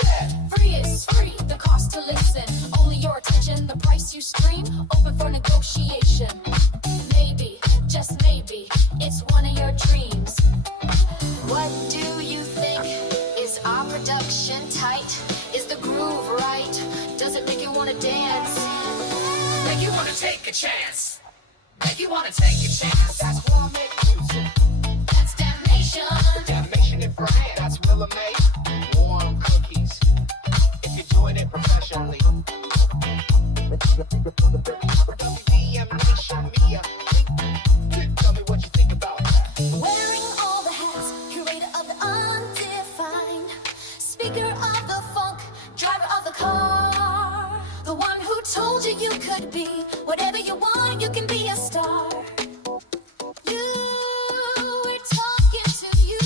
instead. Free is free, the cost to listen. Only your attention, the price you stream. Open for negotiation. Maybe, just maybe, it's one of your dreams. What do you think? Is our production tight? Is the groove right? Does it make you wanna dance? Make you wanna take a chance. Make you wanna take a chance. That's why I make music. That's damnation. Damnation in France. That's Willa May. Warm cookies. If you're doing it professionally. WDMNation MEDIA. Tell me what you think about that. Wearing all the hats, curator of the undefined, speaker of the funk, driver of the car, the one who told you you could be whatever you want, you can be a star. You, we're talking to you.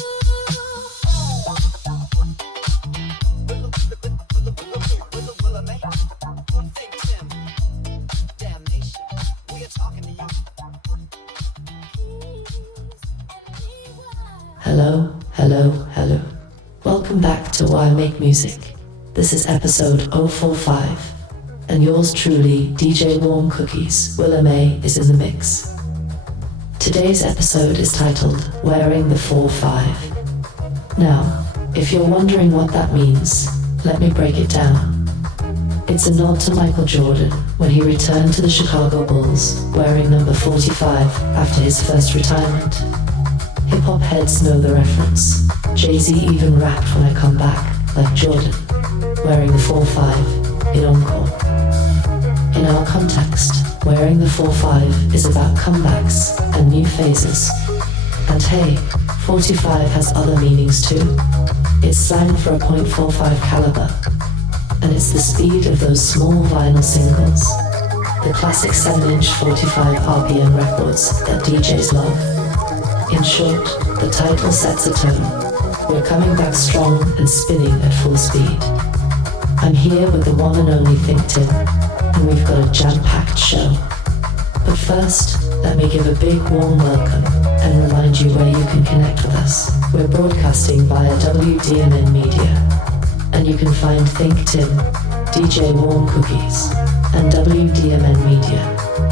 Willa May, ThinkTimm, damnation, we are talking to you. Hello, hello, hello. Welcome back to Why Make Music. This is episode 045, and yours truly, DJ Warm Cookies, Willa May, is in the mix. Today's episode is titled Wearing the 4-5. Now, if you're wondering what that means, let me break it down. It's a nod to Michael Jordan when he returned to the Chicago Bulls wearing number 45 after his first retirement. Hip-hop heads know the reference. Jay-Z even rapped When I Come Back, like Jordan, wearing the 4-5 in Encore. In our context, wearing the 4-5 is about comebacks and new phases. And hey, 45 has other meanings too. It's slang for a .45 caliber, and it's the speed of those small vinyl singles, the classic 7-inch 45 RPM records that DJs love. In short, the title sets a tone. We're coming back strong and spinning at full speed. I'm here with the one and only ThinkTimm, and we've got a jam-packed show. But first, let me give a big warm welcome and remind you where you can connect with us. We're broadcasting via WDMN MEDIA, and you can find ThinkTimm, DJ Warm Cookies, and WDMN MEDIA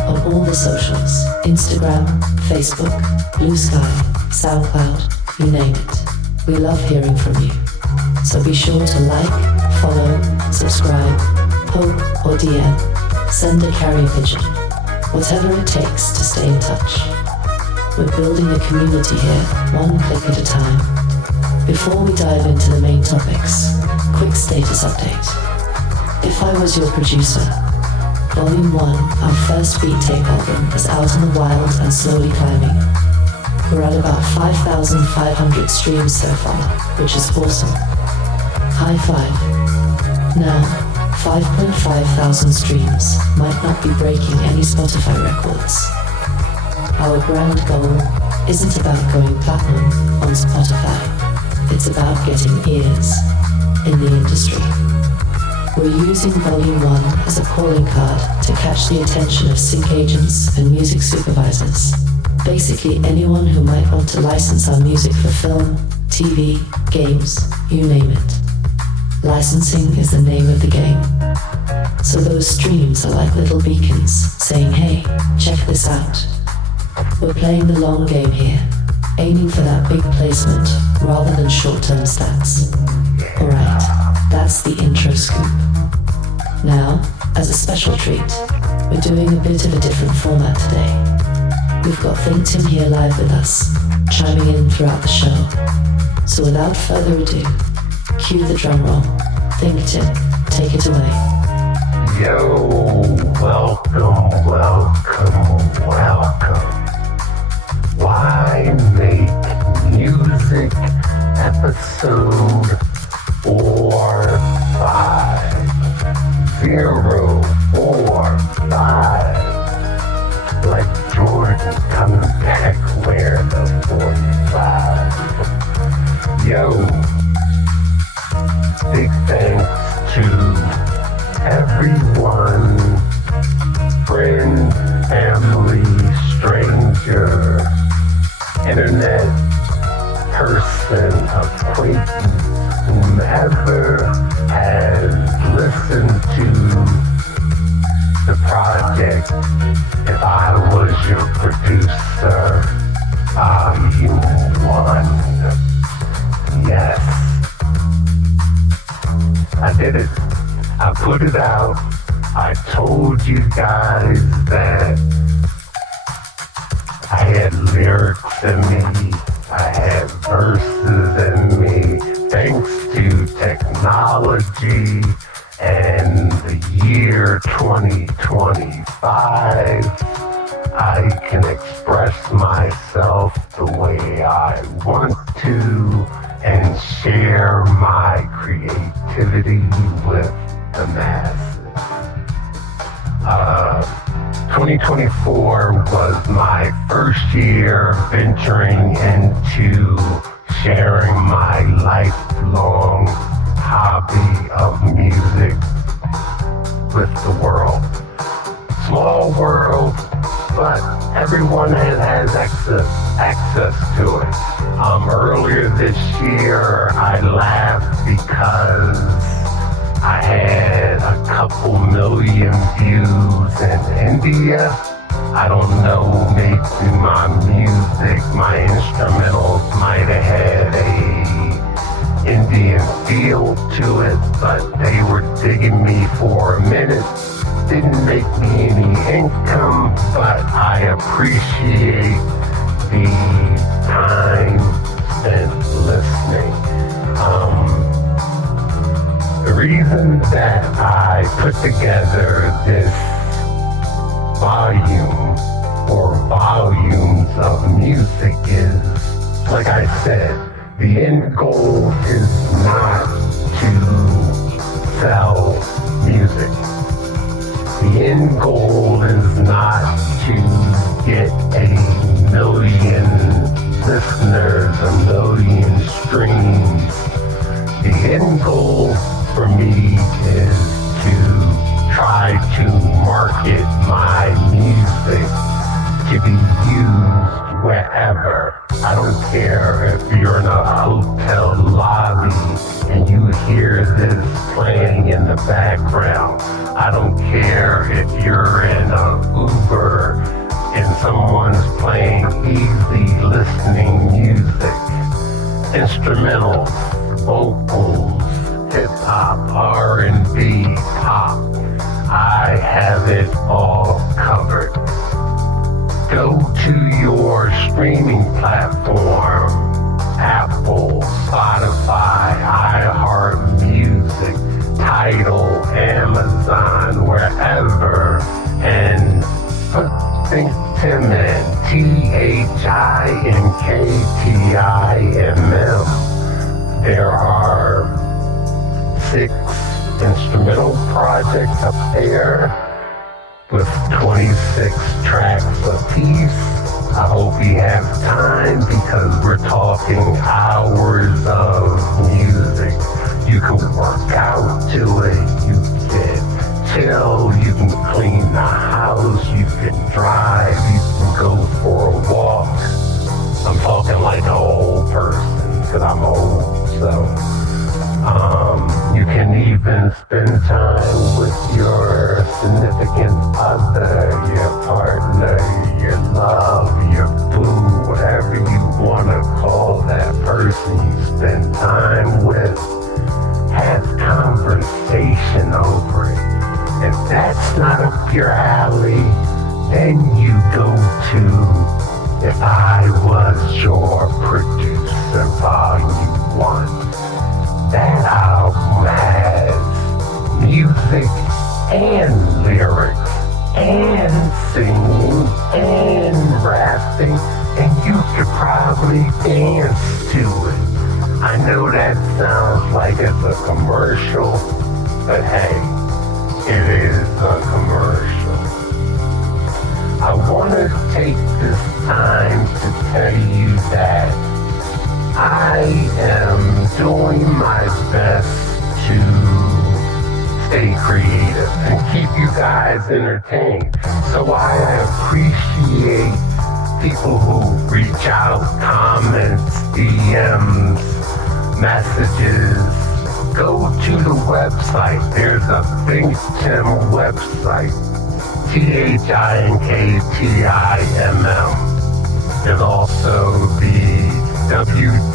on all the socials, Instagram, Facebook, Blue Sky, SoundCloud, you name it. We love hearing from you. So be sure to like, follow, subscribe, poke or DM, send a carrier pigeon, whatever it takes to stay in touch. We're building a community here, one click at a time. Before we dive into the main topics, quick status update. If I Was Your Producer, Volume 1, our first beat tape album, is out in the wild and slowly climbing. We're at about 5,500 streams so far, which is awesome. High five. Now, 5.5 thousand streams might not be breaking any Spotify records. Our grand goal isn't about going platinum on Spotify. It's about getting ears in the industry. We're using Volume 1 as a calling card to catch the attention of sync agents and music supervisors. Basically anyone who might want to license our music for film, TV, games, you name it. Licensing is the name of the game. So those streams are like little beacons saying, hey, check this out. We're playing the long game here, aiming for that big placement rather than short-term stats. Alright, that's the intro scoop. Now, as a special treat, we're doing a bit of a different format today. We've got ThinkTimm here live with us, chiming in throughout the show. So without further ado, cue the drum roll. ThinkTimm, take it away. Yo, welcome, welcome, welcome. Why Make Music episode 45045. Like Jordan coming back wearing the 45. Yo, big thanks to everyone, friend, family, stranger, internet person, acquaintance, whomever music. If I was your producer, volume 1. Yes. I did it. I put it out. I told you guys that I had lyrics in me. I had verses in me. Thanks to technology and the year 2025, I can express myself the way I want to and share my creativity with the masses. 2024 was my first year venturing into sharing my lifelong hobby of music with the world. Small world, but everyone has access to it. Earlier this year, I laughed because I had a couple million views in India. I don't know, maybe my music, my instrumentals might have had a Indian feel to it, but they were digging me for a minute. Didn't make me any income, but I appreciate the time spent listening. The reason that I put together this volume or volumes of music is, like I said, the end goal is not to sell music. The end goal is not to get a million listeners, a million streams. The end goal for me is to try to market my music to be used wherever. I don't care if you're in a hotel lobby and you hear this playing in the background. I don't care if you're in an Uber and someone's playing easy listening music, instrumentals, vocals, hip-hop, R&B, pop. I have it all covered. Go to your streaming platform, Apple, Spotify, iHeartMusic, Tidal, Amazon, wherever, and put ThinkTimm in, ThinkTimm. There are 6 instrumental projects up there with 26 tracks apiece. I hope we have time because we're talking hours of music. You can work out to it, you can chill, you can clean the house, you can drive, you can go for a walk. I'm talking like an old person because I'm old, so you can even spend time with your significant other, your partner, your love, your boo, whatever you want to call that person you spend time with. Have conversation over it. If that's not up your alley, then you go to If I Was Your Producer, Volume 1. That album has music and lyrics and singing and rapping, and you could probably dance to it. I know that sounds like it's a commercial, but hey, it is a commercial. I want to take this time to tell you that I am doing my best to stay creative and keep you guys entertained. So I appreciate people who reach out, comments, DMs, messages. Go to the website. There's a ThinkTimm website. ThinkTimm. There's also the WDMNation.com.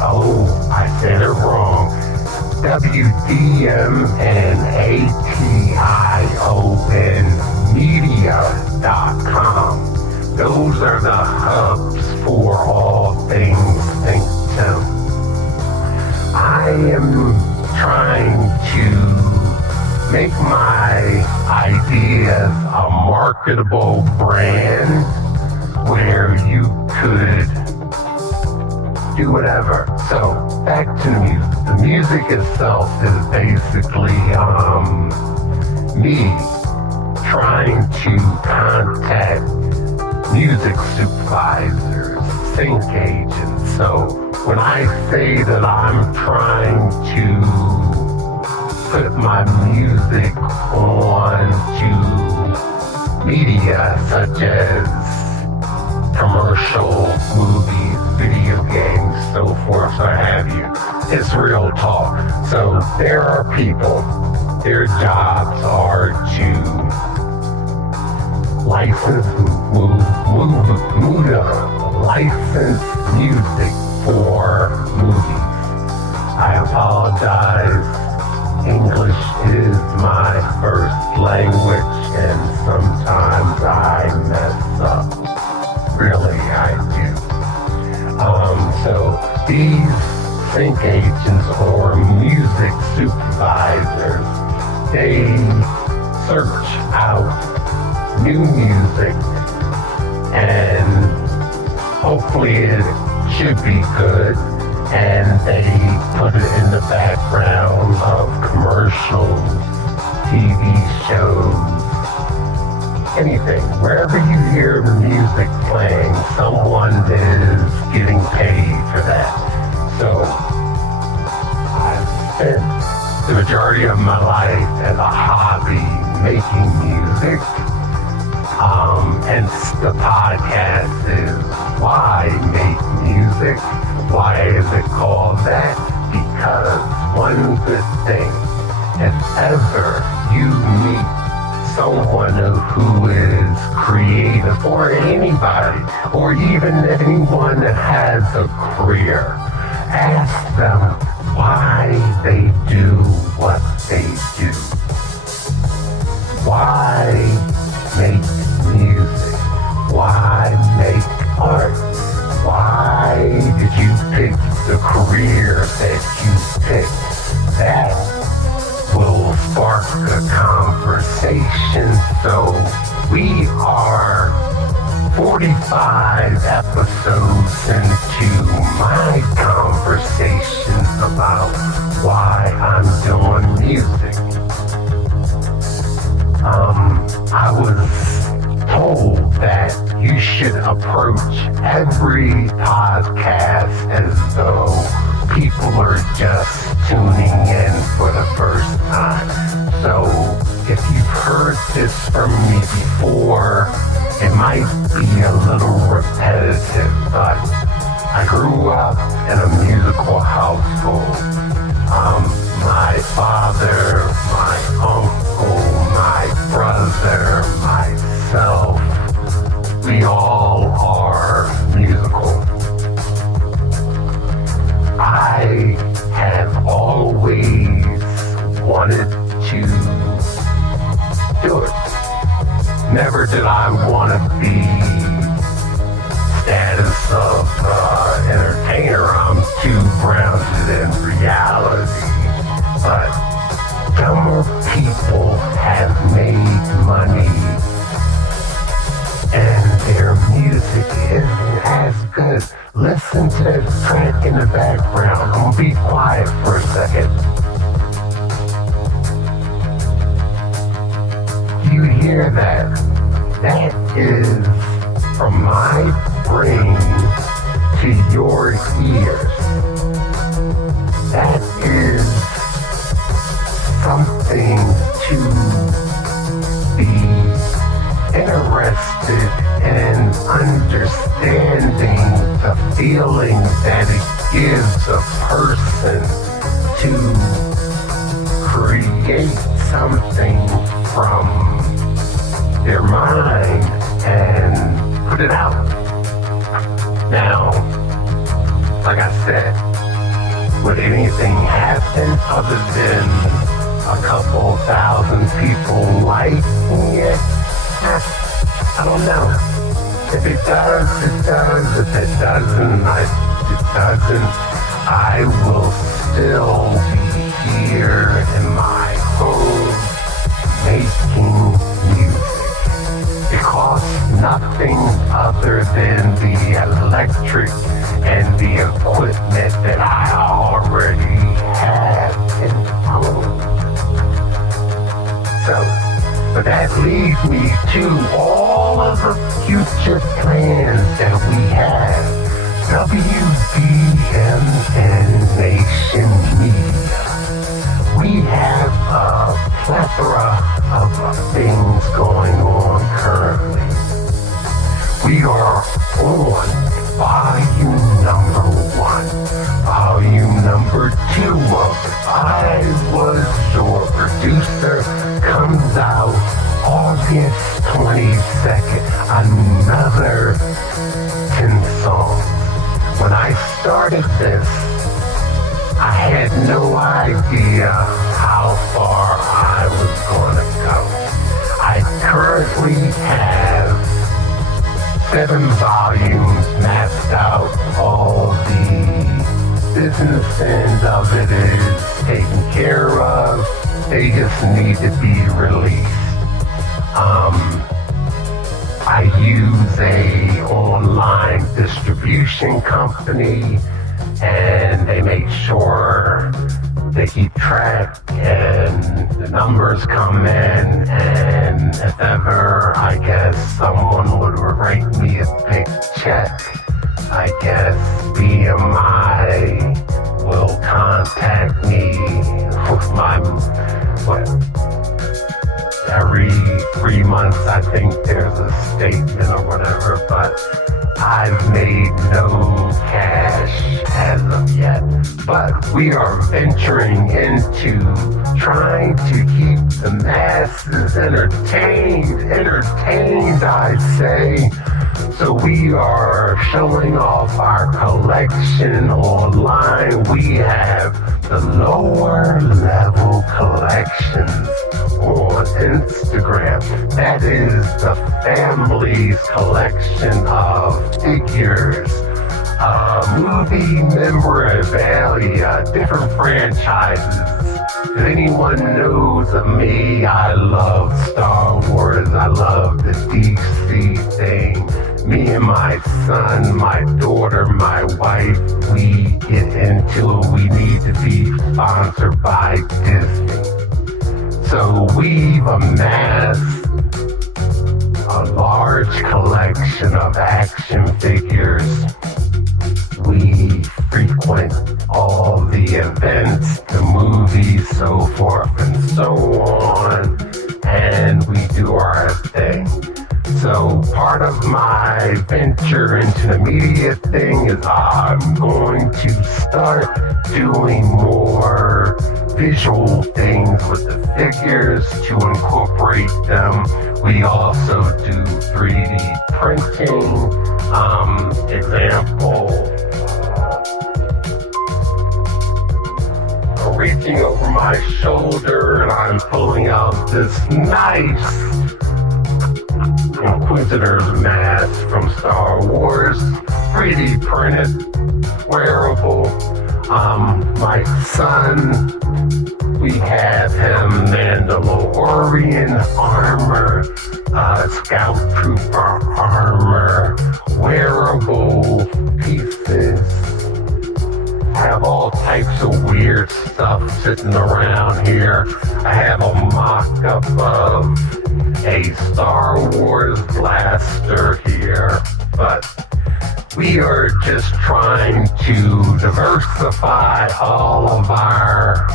Oh, I said it wrong. WDMNation MEDIA.com. Those are the hubs for all things ThinkTimm. I am trying to make my ideas a marketable brand where you could do whatever. So back to the music. The music itself is basically me trying to contact music supervisors, sync agents. So when I say that I'm trying to put my music on to media such as commercial, movies, video games, so forth, so have you, it's real talk. So there are people, their jobs are to license music for movies. I apologize. English is my first language, and sometimes I mess up. Really, I do. So these sync agents or music supervisors, they search out new music, and hopefully it should be good, and they put it in the background of commercials, TV shows, anything. Wherever you hear music playing, someone is getting paid for that. So I've spent the majority of my life as a hobby making music. Hence the podcast is Why Make Music? Why is it called that? Because one good thing, if ever you meet someone who is creative, or anybody, or even anyone that has a career, ask them why they do what they do. Why make music? Why make art? Why did you pick the career that you picked? That will spark a conversation. So we are 45 episodes into my conversations about why I'm doing music. I was told that you should approach every podcast as though people are just tuning in for the first time. So if you've heard this from me before, it might be a little repetitive, but I grew up in a musical household. My father, my uncle, my brother, myself, we all are musical. I have always wanted to do it. Never did I want to be status of entertainer. I'm too grounded in reality. But dumber people have made money and their music isn't as good. Listen to that track in the background. I'm gonna be quiet for a second. You hear that? That is from my brain to your ears. That is something to be interested in understanding the feeling that it gives a person to create something from their mind and put it out. Now, like I said, would anything happen other than a couple thousand people liking it? I don't know. If it does, it does. If it doesn't, it doesn't. I will still be here in my home making music. It costs nothing other than the electric and the equipment that I already have in home. So, but that leads me to all of the future plans that we have. WDMNation MEDIA. We have a plethora of things going on currently. We are on volume number 1. Volume number 2 of I Was Your Producer comes out August 22nd. Another 10 songs. When I started this, I had no idea how far I was going to go. I currently have 7 volumes mapped out. All the business end of it is taken care of. They just need to be released. I use a online distribution company, and they make sure they keep track and the numbers come in, and if ever I guess someone would write me a big check, I guess BMI will contact me with my every 3 months. I think there's a statement or whatever, but I've made no cash as of yet. But we are venturing into trying to keep the masses entertained, I say. So we are showing off our collection online. We have the lower level collections on Instagram. That is the family's collection of figures, movie memorabilia, different franchises. If anyone knows of me, I love Star Wars, I love the DC thing. Me and my son, my daughter, my wife, we get into it. We need to be sponsored by Disney. So we've amassed a large collection of action figures. We frequent all the events, the movies, so forth and so on, and we do our thing. So part of my venture into the media thing is I'm going to start doing more visual things with the figures to incorporate them. We also do 3D printing. Example, reaching over my shoulder and I'm pulling out this nice Inquisitor's mask from Star Wars, 3D printed, wearable. My son, we have him Mandalorian armor, Scout Trooper armor, wearable pieces. Have all types of weird stuff sitting around here. I have a mock-up of a Star Wars blaster here, but we are just trying to diversify all of our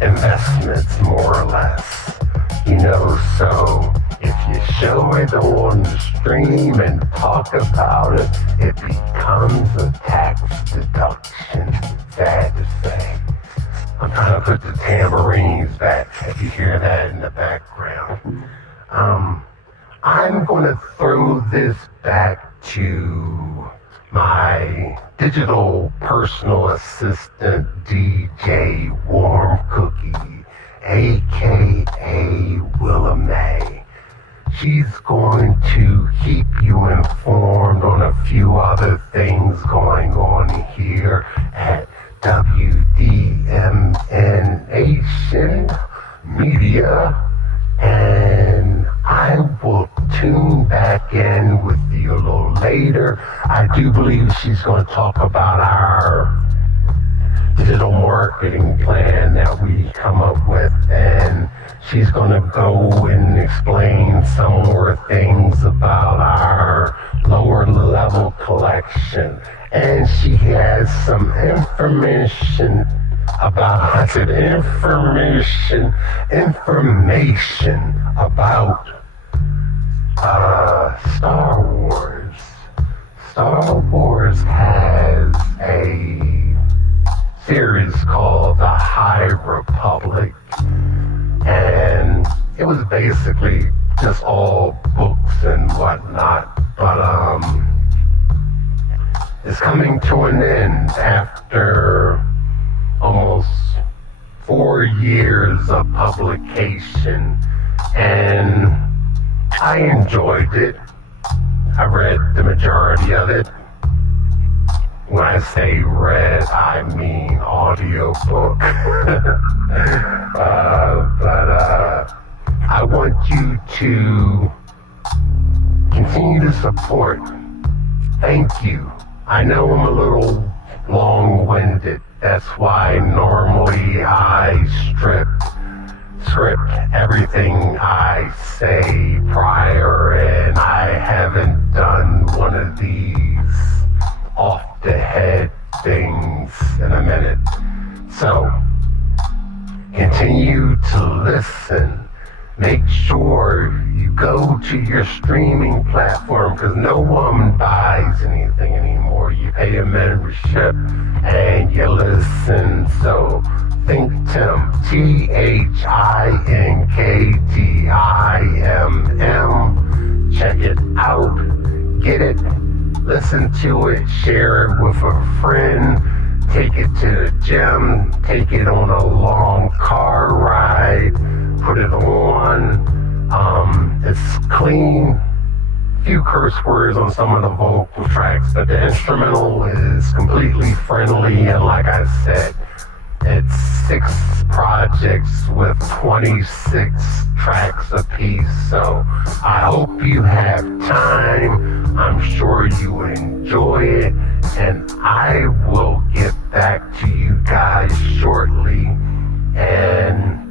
investments, more or less. You know, so if you show it on the stream and talk about it, it becomes a tax deduction, sad to say. respect. If you hear that in the background. I'm going to throw this back to my digital personal assistant, DJ Warm Cookie, aka Willa May. She's going to keep you informed on a few other things going on here at WDMNation MEDIA, and I will tune back in with you a little later. I do believe she's going to talk about our digital marketing plan that we come up with, and she's going to go and explain some more things about our lower level collection. And she has some information about, information about Star Wars. Star Wars has a series called The High Republic, and it was basically just all books and whatnot, but it's coming to an end after almost 4 years of publication, and I enjoyed it. I read the majority of it. When I say read, I mean audiobook. But I want you to continue to support. Thank you. I know I'm a little long-winded. That's why normally I script everything I say prior, and I haven't done one of these off the head things in a minute. So continue to listen. Make sure you go to your streaming platform, because no one buys anything anymore. You pay a membership and you listen. So ThinkTimm, ThinkTimm. Check it out. Get it. Listen to it. Share it with a friend. Take it to the gym. Take it on a long car ride. Put it on. It's clean. Few curse words on some of the vocal tracks, but the instrumental is completely friendly, and like I said, it's 6 projects with 26 tracks apiece. So I hope you have time. I'm sure you enjoy it, and I will get back to you guys shortly, and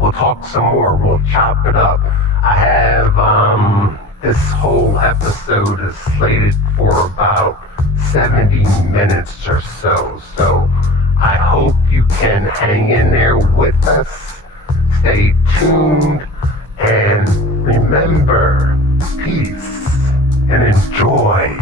we'll talk some more. We'll chop it up. I have this whole episode is slated for about 70 minutes or so. So I hope you can hang in there with us. Stay tuned, and remember, peace and enjoy.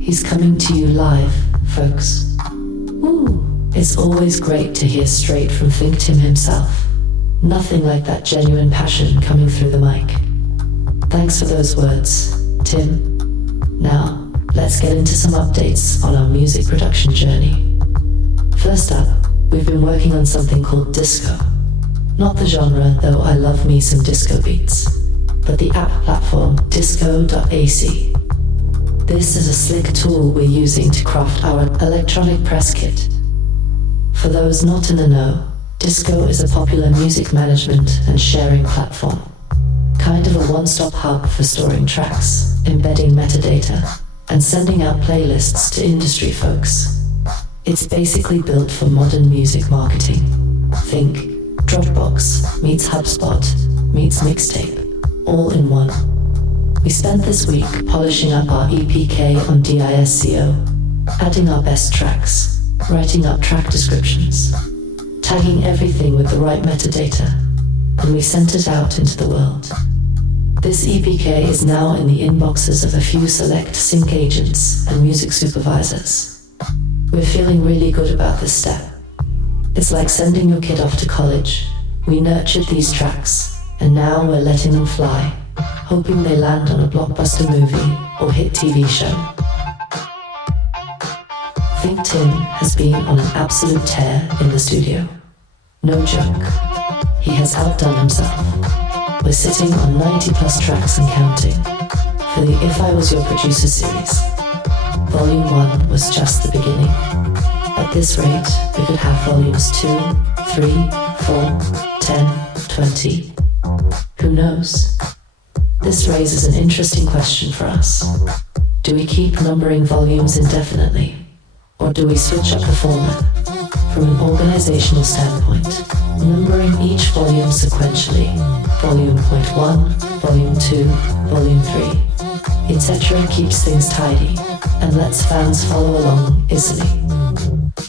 He's coming to you live, folks. Ooh, it's always great to hear straight from ThinkTimm himself. Nothing like that genuine passion coming through the mic. Thanks for those words, Tim. Now, let's get into some updates on our music production journey. First up, we've been working on something called disco. Not the genre, though I love me some disco beats. but the app platform disco.ac. This is a slick tool we're using to craft our electronic press kit. For those not in the know, Disco is a popular music management and sharing platform. Kind of a one-stop hub for storing tracks, embedding metadata, and sending out playlists to industry folks. It's basically built for modern music marketing. Think Dropbox meets HubSpot meets Mixtape, all in one. We spent this week polishing up our EPK on DISCO, adding our best tracks, writing up track descriptions, tagging everything with the right metadata, and we sent it out into the world. This EPK is now in the inboxes of a few select sync agents and music supervisors. We're feeling really good about this step. It's like sending your kid off to college. We nurtured these tracks, and now we're letting them fly, hoping they land on a blockbuster movie or hit TV show. ThinkTimm has been on an absolute tear in the studio. No joke. He has outdone himself. We're sitting on 90 plus tracks and counting for the If I Was Your Producer series. Volume 1 was just the beginning. At this rate, we could have volumes 2, 3, 4, 10, 20. Who knows? This raises an interesting question for us. Do we keep numbering volumes indefinitely? Or do we switch up the format? From an organizational standpoint, numbering each volume sequentially, volume 1, volume 2, volume 3, etc. keeps things tidy and lets fans follow along easily.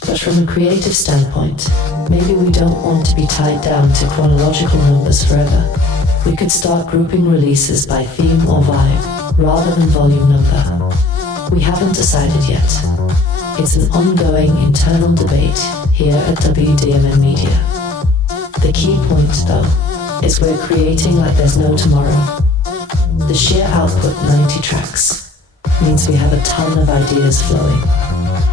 But from a creative standpoint, maybe we don't want to be tied down to chronological numbers forever. We could start grouping releases by theme or vibe, rather than volume number. We haven't decided yet. It's an ongoing internal debate here at WDMN Media. The key point, though, is we're creating like there's no tomorrow. The sheer output, 90 tracks, means we have a ton of ideas flowing.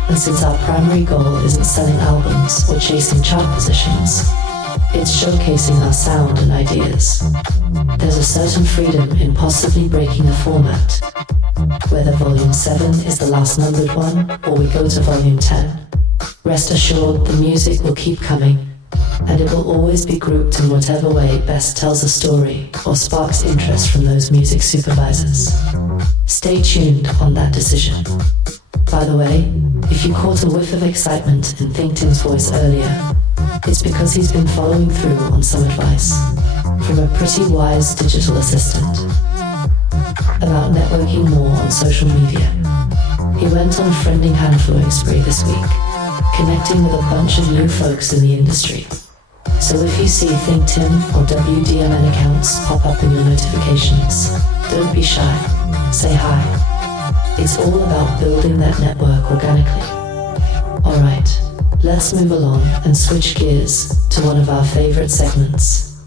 And since our primary goal isn't selling albums or chasing chart positions, it's showcasing our sound and ideas. There's a certain freedom in possibly breaking a format, whether volume 7 is the last numbered one or we go to volume 10. Rest assured the music will keep coming, and it will always be grouped in whatever way best tells a story or sparks interest from those music supervisors. Stay tuned on that decision. By the way, if you caught a whiff of excitement in ThinkTimm's voice earlier, it's because he's been following through on some advice from a pretty wise digital assistant about networking more on social media. He went on a friending hand-flowing spree this week, connecting with a bunch of new folks in the industry. So if you see ThinkTimm or WDMN accounts pop up in your notifications, don't be shy, say hi. It's all about building that network organically. Alright, let's move along and switch gears to one of our favorite segments.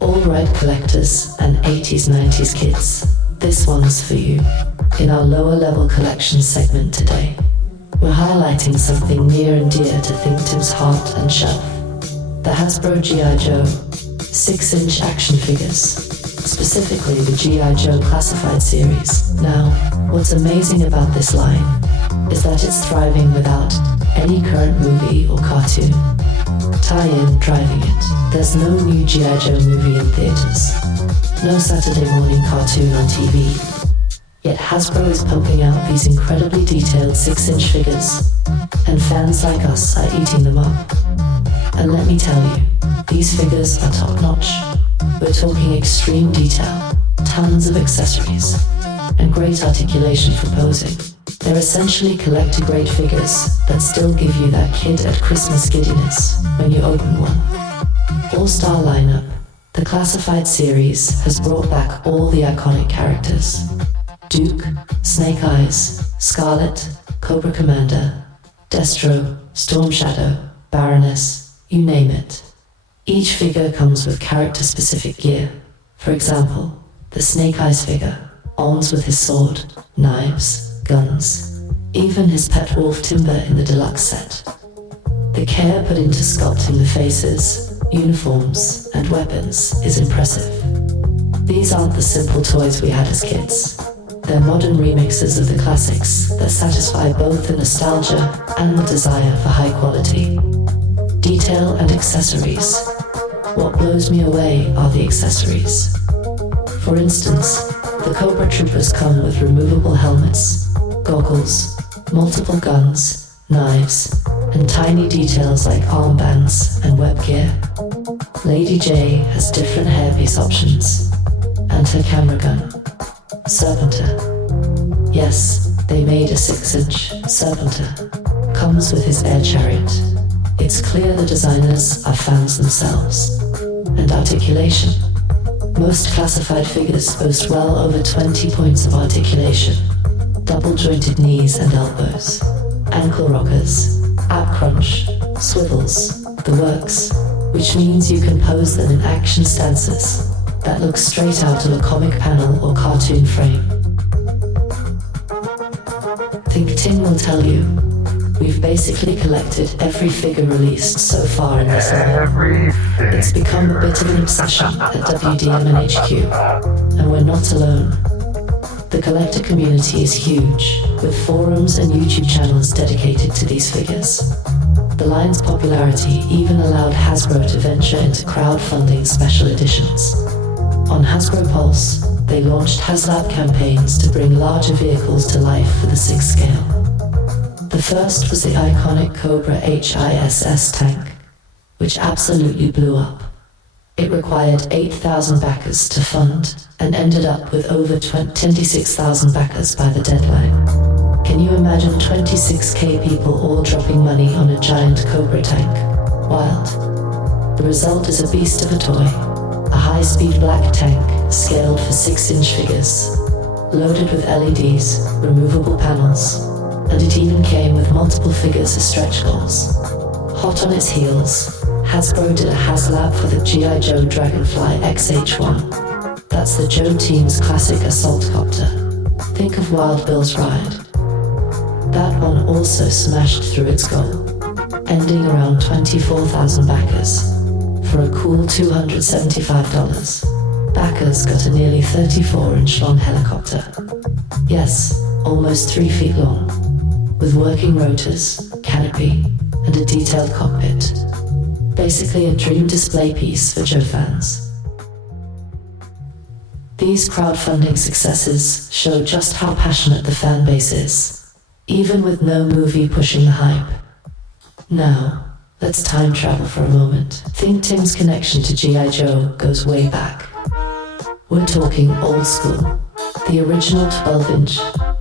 All-right collectors and 80s 90s kids, this one's for you. In our lower level collection segment today, we're highlighting something near and dear to ThinkTimm's heart and shelf. The Hasbro G.I. Joe 6-inch action figures, specifically the G.I. Joe Classified series. Now, what's amazing about this line is that it's thriving without any current movie or cartoon tie-in driving it. There's no new G.I. Joe movie in theaters, no Saturday morning cartoon on TV. Yet Hasbro is pumping out these incredibly detailed 6-inch figures, and fans like us are eating them up. And let me tell you, these figures are top-notch. We're talking extreme detail, tons of accessories, and great articulation for posing. They're essentially collector-grade figures that still give you that kid at Christmas giddiness when you open one. All-star lineup, the Classified series has brought back all the iconic characters. Duke, Snake Eyes, Scarlet, Cobra Commander, Destro, Storm Shadow, Baroness, you name it. Each figure comes with character-specific gear. For example, the Snake Eyes figure arms with his sword, knives, guns, even his pet wolf Timber in the deluxe set. The care put into sculpting the faces, uniforms, and weapons is impressive. These aren't the simple toys we had as kids. They're modern remixes of the classics that satisfy both the nostalgia and the desire for high quality. Detail and accessories. What blows me away are the accessories. For instance, the Cobra Troopers come with removable helmets, goggles, multiple guns, knives, and tiny details like armbands and web gear. Lady J has different hairpiece options, and her camera gun, Serpenter. Yes, they made a 6-inch Serpenter. Comes with his air chariot. It's clear the designers are fans themselves. And articulation. Most classified figures boast well over 20 points of articulation. Double-jointed knees and elbows, ankle rockers, ab crunch, swivels, the works, which means you can pose them in action stances that look straight out of a comic panel or cartoon frame. ThinkTimm will tell you, we've basically collected every figure released so far in this line. It's become a bit of an obsession at WDMNHQ, and we're not alone. The collector community is huge, with forums and YouTube channels dedicated to these figures. The line's popularity even allowed Hasbro to venture into crowdfunding special editions. On Hasbro Pulse, they launched HasLab campaigns to bring larger vehicles to life for the 6 scale. The first was the iconic Cobra HISS tank, which absolutely blew up. It required 8,000 backers to fund and ended up with over 26,000 backers by the deadline. Can you imagine 26k people all dropping money on a giant Cobra tank? Wild. The result is a beast of a toy, a high-speed black tank scaled for 6-inch figures, loaded with LEDs, removable panels, and it even came with multiple figures as stretch goals. Hot on its heels, Hasbro did a HasLab for the G.I. Joe Dragonfly XH1. That's the Joe Team's classic assault copter. Think of Wild Bill's ride. That one also smashed through its goal, ending around 24,000 backers. For a cool $275, backers got a nearly 34-inch long helicopter. Yes, almost 3 feet long, with working rotors, canopy, and a detailed cockpit. Basically a dream display piece for Joe fans. These crowdfunding successes show just how passionate the fan base is, even with no movie pushing the hype. Now, let's time travel for a moment. ThinkTimm's connection to G.I. Joe goes way back. We're talking old school, the original 12-inch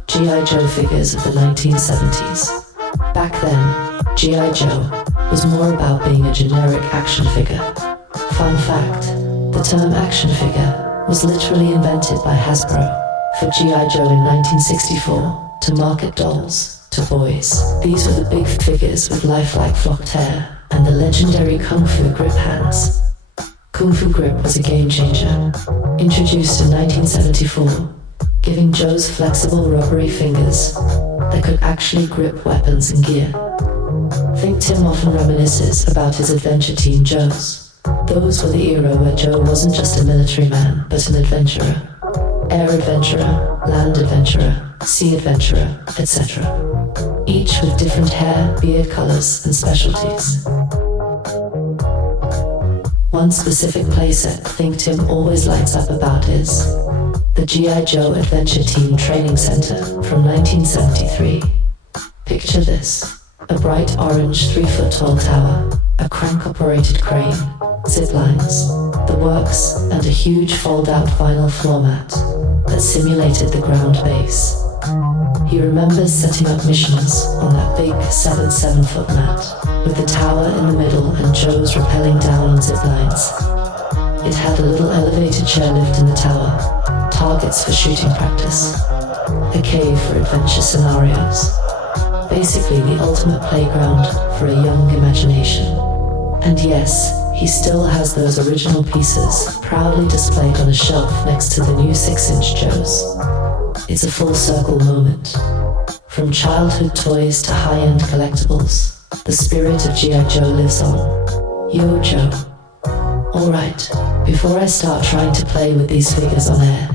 G.I. Joe figures of the 1970s. Back then, G.I. Joe was more about being a generic action figure. Fun fact, the term action figure was literally invented by Hasbro for G.I. Joe in 1964 to market dolls to boys. These were the big figures with lifelike flocked hair and the legendary Kung Fu grip hands. Kung Fu grip was a game changer, introduced in 1974, giving Joe's flexible rubbery fingers that could actually grip weapons and gear. ThinkTimm often reminisces about his adventure team Joes. Those were the era where Joe wasn't just a military man, but an adventurer. Air adventurer, land adventurer, sea adventurer, etc. Each with different hair, beard colors, and specialties. One specific playset ThinkTimm always lights up about is the G.I. Joe Adventure Team Training Center from 1973. Picture this. A bright orange 3-foot-tall tower, a crank-operated crane, zip lines, the works, and a huge fold-out vinyl floor mat that simulated the ground base. He remembers setting up missions on that big 7-foot mat, with the tower in the middle and Joe's rappelling down on zip lines. It had a little elevated chairlift in the tower, targets for shooting practice, a cave for adventure scenarios. Basically the ultimate playground for a young imagination. And yes, he still has those original pieces proudly displayed on a shelf next to the new 6-inch Joes. It's a full circle moment. From childhood toys to high-end collectibles, the spirit of G.I. Joe lives on. Yo, Joe. Alright, Before I start trying to play with these figures on air,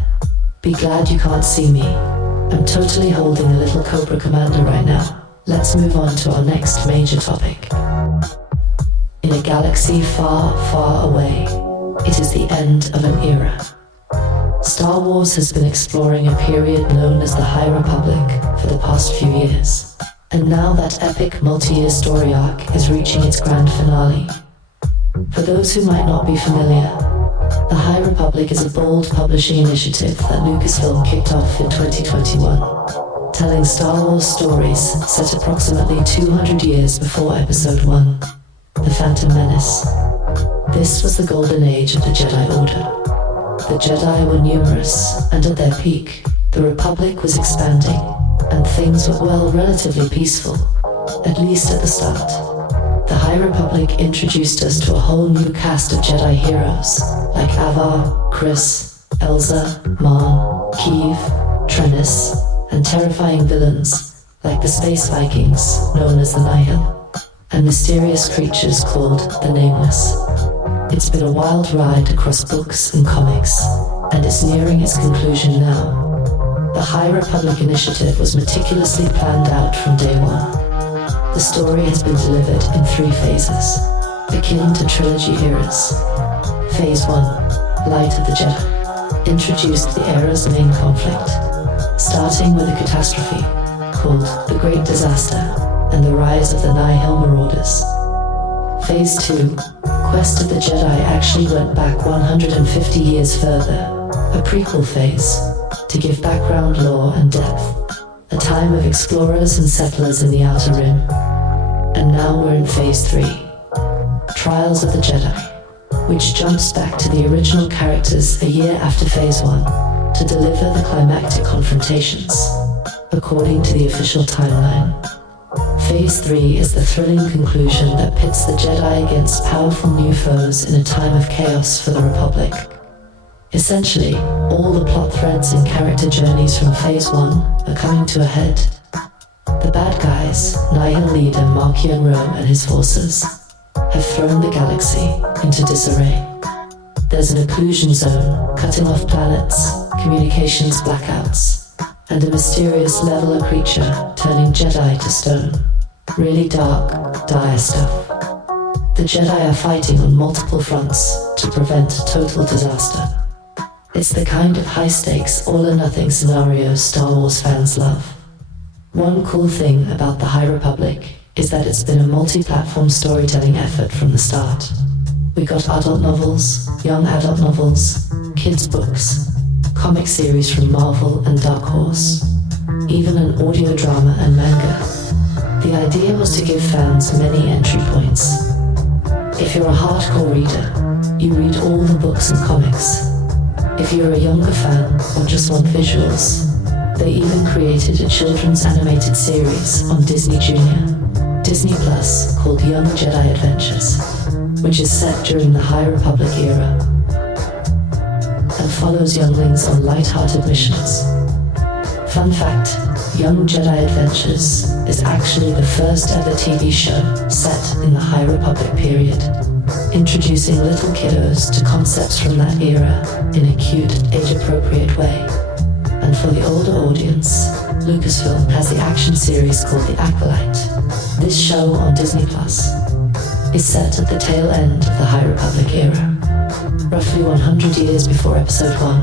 be glad you can't see me. I'm totally holding a little Cobra Commander right now. Let's move on to our next major topic. In a galaxy far, far away, it is the end of an era. Star Wars has been exploring a period known as the High Republic for the past few years. And now that epic multi-year story arc is reaching its grand finale. For those who might not be familiar, the High Republic is a bold publishing initiative that Lucasfilm kicked off in 2021, telling Star Wars stories set approximately 200 years before Episode 1, The Phantom Menace. This was the golden age of the Jedi Order. The Jedi were numerous, and at their peak, the Republic was expanding, and things were, well, relatively peaceful, at least at the start. The High Republic introduced us to a whole new cast of Jedi heroes, like Avar, Chris, Elza, Marn, Keeve, Trennis, and terrifying villains, like the Space Vikings, known as the Nihil, and mysterious creatures called the Nameless. It's been a wild ride across books and comics, and it's nearing its conclusion now. The High Republic initiative was meticulously planned out from day one. The story has been delivered in 3 phases, akin to trilogy eras. Phase 1, Light of the Jedi, introduced the era's main conflict, starting with a catastrophe called the Great Disaster and the rise of the Nihil Marauders. Phase 2, Quest of the Jedi, actually went back 150 years further, a prequel phase, to give background lore and depth, a time of explorers and settlers in the Outer Rim. And now we're in Phase 3, Trials of the Jedi, which jumps back to the original characters a year after Phase 1 to deliver the climactic confrontations, according to the official timeline. Phase 3 is the thrilling conclusion that pits the Jedi against powerful new foes in a time of chaos for the Republic. Essentially, all the plot threads and character journeys from Phase 1 are coming to a head. The bad guys, Nihil leader Markian Rome and his forces, have thrown the galaxy into disarray. There's an occlusion zone, cutting off planets, communications blackouts, and a mysterious leveler creature turning Jedi to stone. Really dark, dire stuff. The Jedi are fighting on multiple fronts to prevent total disaster. It's the kind of high-stakes, all-or-nothing scenarios Star Wars fans love. One cool thing about the High Republic is that it's been a multi-platform storytelling effort from the start. We got adult novels, young adult novels, kids' books, comic series from Marvel and Dark Horse, even an audio drama and manga. The idea was to give fans many entry points. If you're a hardcore reader, you read all the books and comics. If you're a younger fan or just want visuals, they even created a children's animated series on Disney Junior, Disney Plus, called Young Jedi Adventures, which is set during the High Republic era and follows younglings on light-hearted missions. Fun fact, Young Jedi Adventures is actually the first ever TV show set in the High Republic period, introducing little kiddos to concepts from that era in a cute, age-appropriate way. And for the older audience, Lucasfilm has the action series called The Acolyte. This show on Disney Plus is set at the tail end of the High Republic era, roughly 100 years before Episode 1,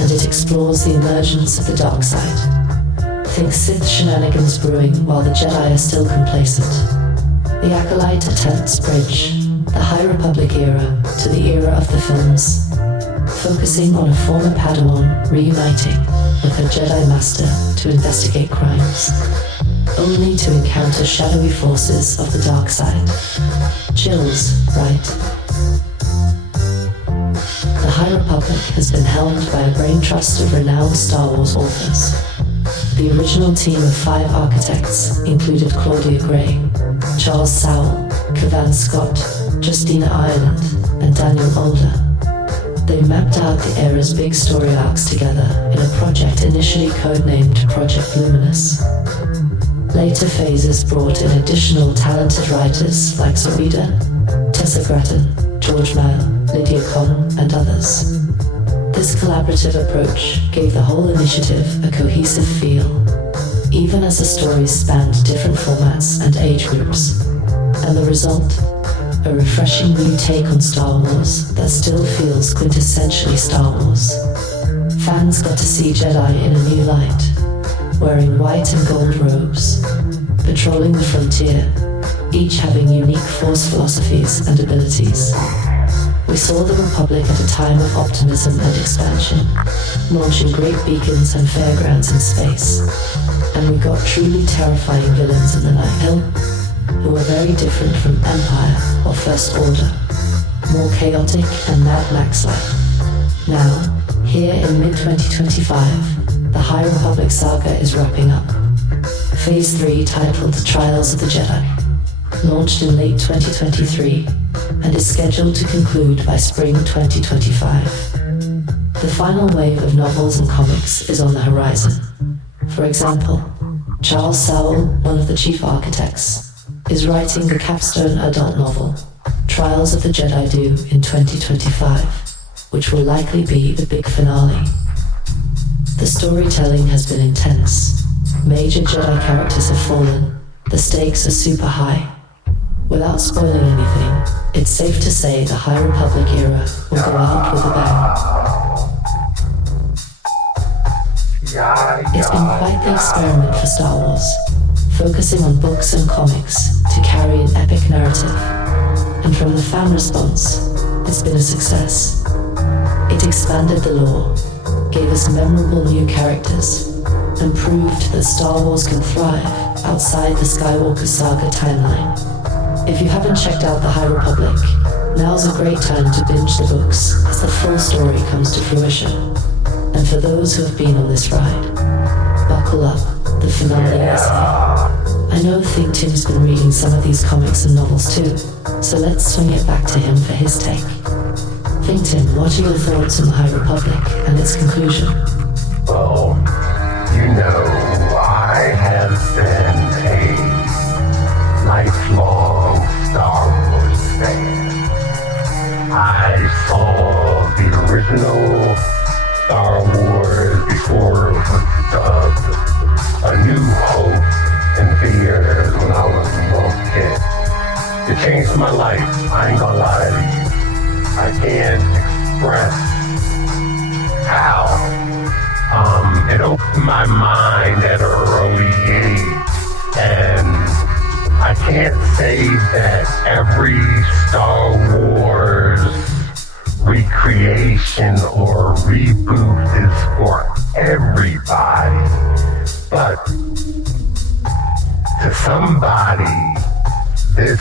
and it explores the emergence of the dark side. Think Sith shenanigans brewing while the Jedi are still complacent. The Acolyte attempts bridge the High Republic era to the era of the films, focusing on a former Padawan reuniting with her Jedi Master to investigate crimes, only to encounter shadowy forces of the dark side. Chills, right? The High Republic has been helmed by a brain trust of renowned Star Wars authors. The original team of 5 architects included Claudia Gray, Charles Sowell, Cavan Scott, Justina Ireland, and Daniel Older. They mapped out the era's big story arcs together in a project initially codenamed Project Luminous. Later phases brought in additional talented writers like Zoida, Tessa Grattan, George Mile, Lydia Conn, and others. This collaborative approach gave the whole initiative a cohesive feel, even as the stories spanned different formats and age groups. And the result? A refreshing new take on Star Wars that still feels quintessentially Star Wars. Fans got to see Jedi in a new light, wearing white and gold robes, patrolling the frontier, each having unique Force philosophies and abilities. We saw the Republic at a time of optimism and expansion, launching great beacons and fairgrounds in space. And we got truly terrifying villains in the Night Hill, who were very different from Empire or First Order, more chaotic and Mad Max-like. Now, here in mid-2025, the High Republic saga is wrapping up. Phase 3, titled The Trials of the Jedi, launched in late 2023 and is scheduled to conclude by spring 2025. The final wave of novels and comics is on the horizon. For example, Charles Sowell, one of the chief architects, is writing the capstone adult novel, Trials of the Jedi due in 2025, which will likely be the big finale. The storytelling has been intense. Major Jedi characters have fallen. The stakes are super high. Without spoiling anything, it's safe to say the High Republic era will go out with a bang. It's been quite the experiment for Star Wars, focusing on books and comics to carry an epic narrative. And from the fan response, it's been a success. It expanded the lore, gave us memorable new characters, and proved that Star Wars can thrive outside the Skywalker saga timeline. If you haven't checked out the High Republic, now's a great time to binge the books as the full story comes to fruition. And for those who have been on this ride, buckle up, the finale is here. I know ThinkTimm's been reading some of these comics and novels too, so let's swing it back to him for his take. ThinkTimm, what are your thoughts on the High Republic and its conclusion? Well, you know, I have been a lifelong Star Wars fan. I saw the original Star Wars before it was dubbed A New Hope in theaters when I was a little kid. It changed my life, I ain't gonna lie to you. I can't express how. It opened my mind at an early age, and I can't say that every Star Wars recreation or reboot is for everybody, but to somebody, this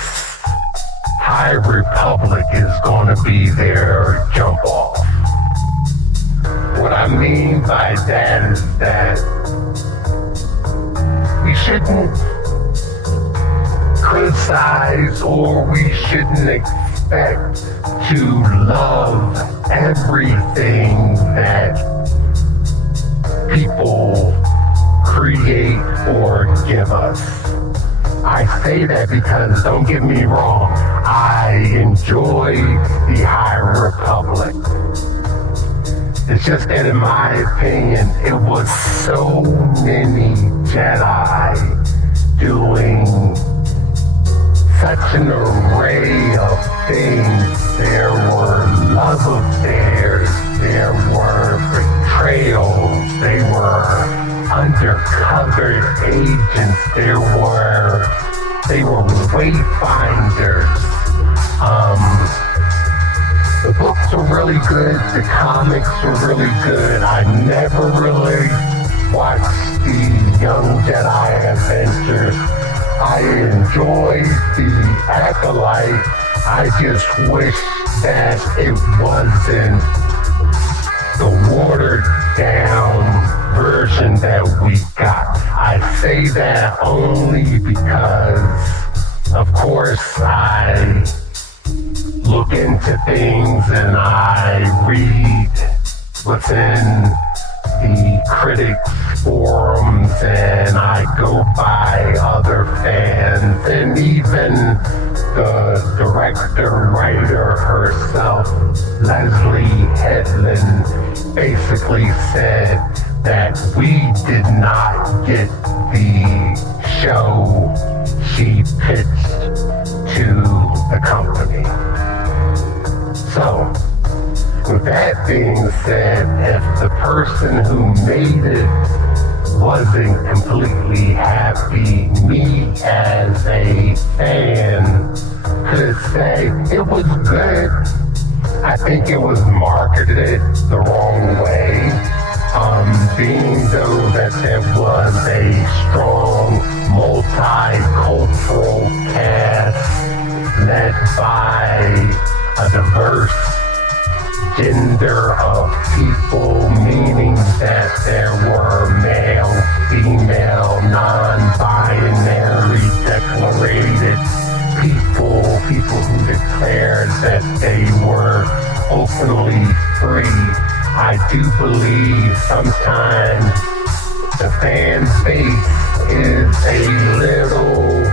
High Republic is going to be their jump off. What I mean by that is that we shouldn't criticize or we shouldn't expect to love everything that people create or give us. I say that because, don't get me wrong, I enjoy the High Republic. It's just that in my opinion, it was so many Jedi doing such an array of things. There were love affairs, there were betrayals, they were undercover agents, they were wayfinders. The books are really good, the comics are really good. I never really watched the Young Jedi Adventures. I enjoyed the Acolyte. I just wish that it wasn't the watered down version that we got. I say that only because, of course, I look into things and I read what's in the critics forums and I go by other fans and even the director, writer herself, Leslie Headland, basically said that we did not get the show she pitched to the company. So, with that being said, if the person who made it wasn't completely happy, me as a fan could say it was good. I think it was marketed the wrong way. Being though that there was a strong multicultural cast led by a diverse gender of people, meaning that there were male, female, non-binary, declarated people who declared that they were openly free. I do believe sometimes the fan base is a little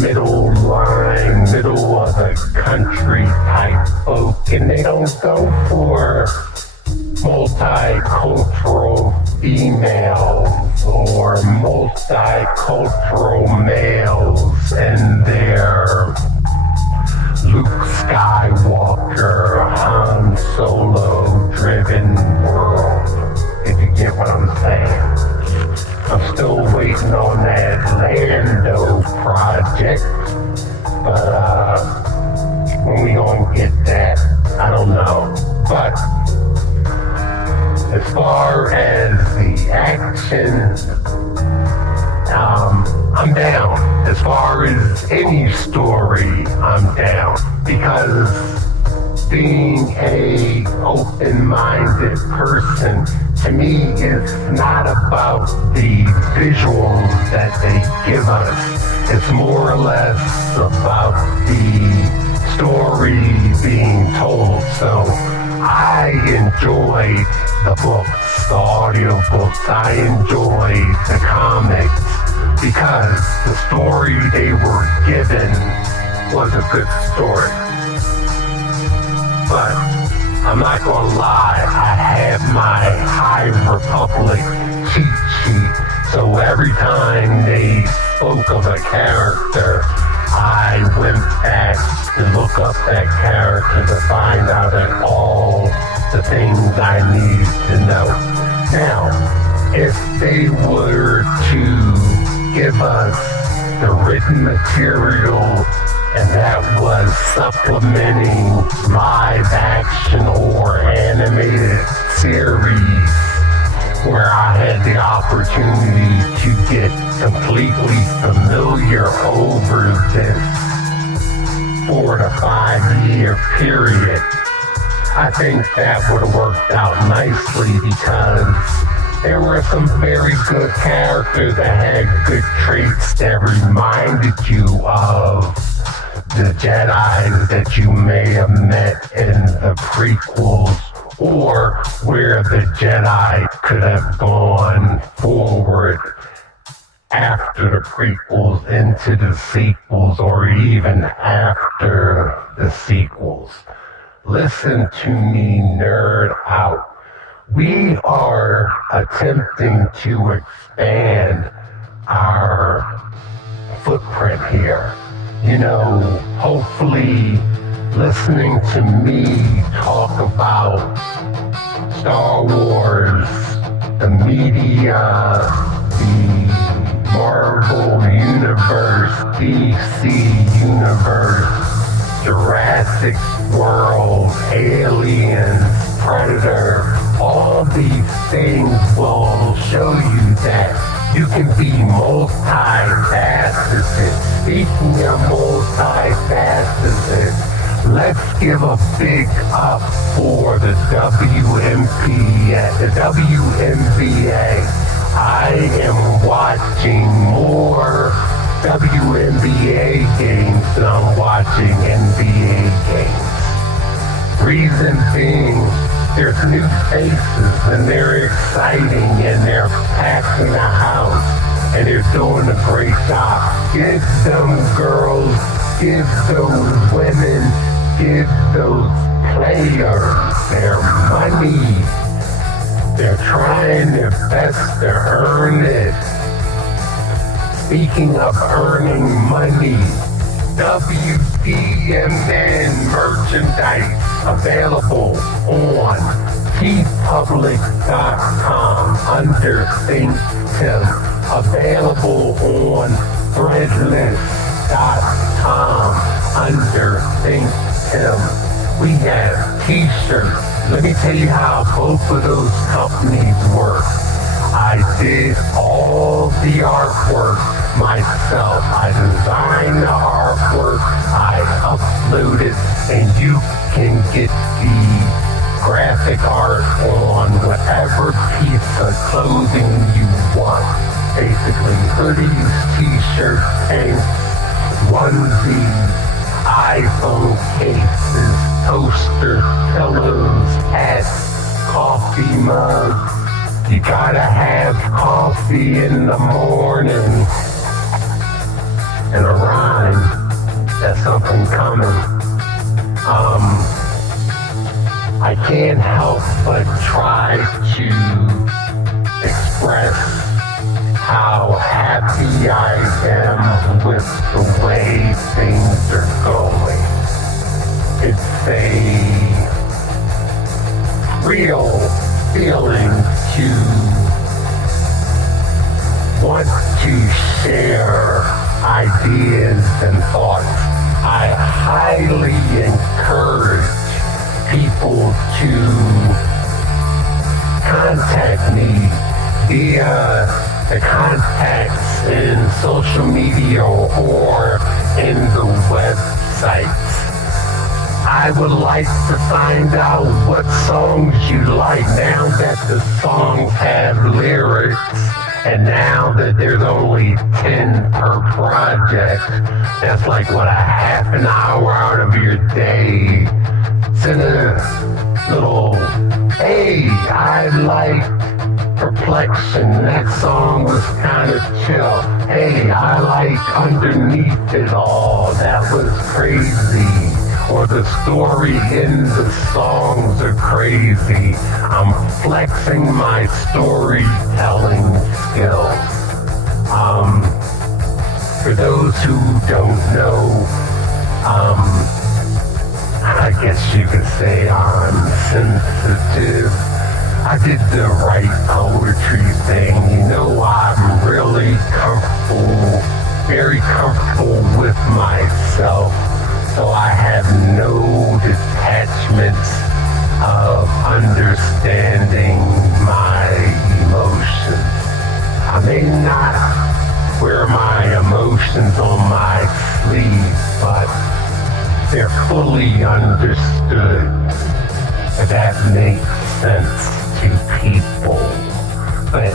middle of the country type folk, and they don't go for multicultural females or multicultural males in their Luke Skywalker, Han Solo driven world, if you get what I'm saying. I'm still waiting on that Lando project, but when we gonna get that, I don't know. But as far as the action, I'm down. As far as any story, I'm down. Because being a open-minded person, to me, is not about the visuals that they give us. It's more or less about the story being told. So I enjoyed the books, the audiobooks. I enjoyed the comics because the story they were given was a good story. But I'm not gonna lie, I had my High Republic cheat sheet, so every time they spoke of a character, I went back to look up that character to find out that all the things I need to know. Now, if they were to give us the written material and that was supplementing live action or animated series where I had the opportunity to get completely familiar over this 4 to 5 year period, I think that would have worked out nicely because there were some very good characters that had good traits that reminded you of the Jedi that you may have met in the prequels, or where the Jedi could have gone forward after the prequels into the sequels, or even after the sequels. Listen to me nerd out. We are attempting to expand our footprint here. You know, hopefully listening to me talk about Star Wars, the media, the Marvel Universe, DC Universe, Jurassic World, Aliens, Predator, all these things will show you that you can be multifaceted. Speaking of multifaceted, let's give a big up for the WNBA. I am watching more WNBA games than I'm watching NBA games. Reason being, there's new faces and they're exciting and they're packing a house. and they're doing a great job. Give them girls, give those women, give those players their money. They're trying their best to earn it. Speaking of earning money, WDMN merchandise available on tpublic.com under ThinkTimm, available on threadless.com under ThinkTimm. We have t-shirts. Let me tell you how both of those companies work. I did all the artwork myself. I designed the artwork, I uploaded, and you can get the graphic art on whatever piece of clothing you want. Basically, hoodies, t-shirts, tanks, onesies, iPhone cases, toasters, pillows, hats, coffee mugs. You gotta have coffee in the morning. And a rhyme, that's something coming. I can't help but try to express how happy I am with the way things are going. It's a real feeling to want to share ideas and thoughts. I highly encourage people to contact me via the contacts in social media or in the websites. I would like to find out what songs you like now that the songs have lyrics, and now that there's only 10 per project. That's like, what, a half an hour out of your day. Send a little, hey, I like Perplexion, that song was kind of chill. Hey, I like Underneath It All, that was crazy. Or the story in the songs are crazy. I'm flexing my storytelling skills. For those who don't know, I guess you could say I'm sensitive. I did the right poetry thing. You know, I'm really comfortable, very comfortable with myself. So I have no detachments of understanding my emotions. I may not wear my emotions on my sleeve, but they're fully understood. That makes sense to people. But